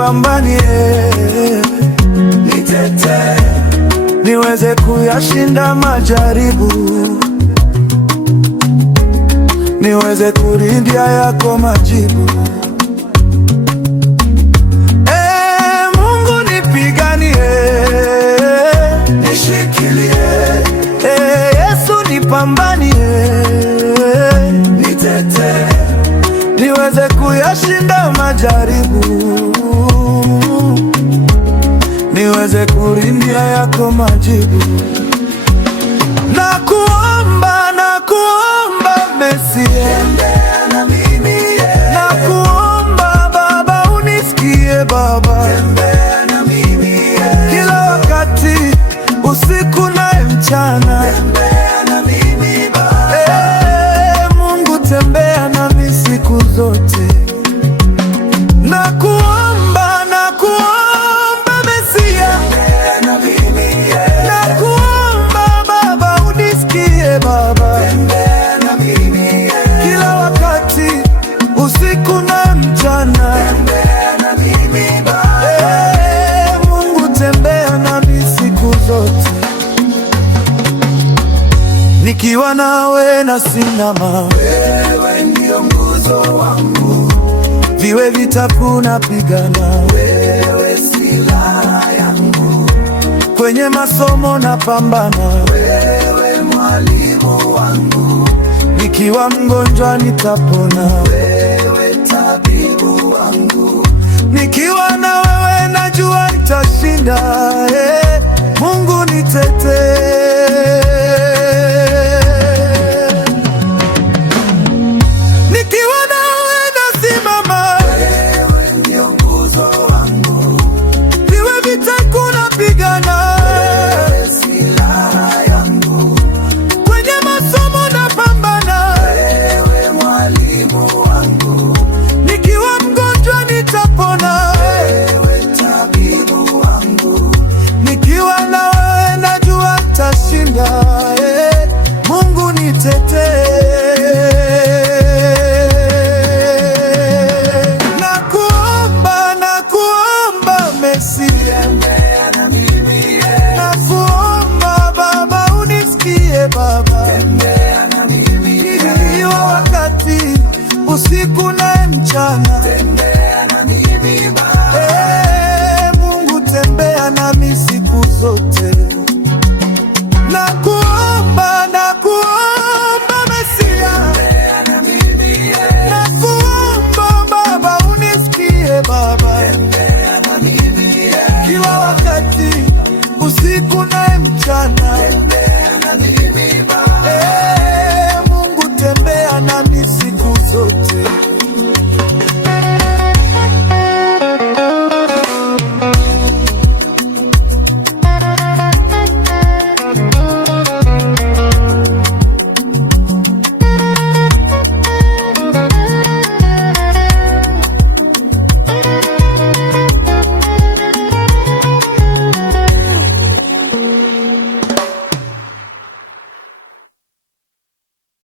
nipambanie, nitetee, niweze kuyashinda majaribu, niweze kurindia yako majibu. Mungu nipiganie, nishikilie, Yesu nipambanie, nitetee, niweze kuyashinda majaribu, niweze kurindia yako majibu. Nakuomba Mesia, tembea na mimi, nakuomba Baba unisikie Baba, tembea na mimi, kila wakati, usiku na mchana, tembea na mimi Baba, Mungu tembea nami siku zote. Nakuomba Mesia, tembea na mimi, nakuomba Baba unisikie Baba, tembea na mimi, kila wakati, usiku na mchana, tembea na mimi Baba, Mungu tembea nami siku zote. Nikiwa nawe na simama, wewe ndio nguzo wangu, viwe vitabu napigana, wewe silaha yangu, kwenye masomo na pambana, wewe mwalimu wangu, nikiwa mgonjwa nitapona, wewe tabibu wangu, nikiwa na wewe najua nitashinda,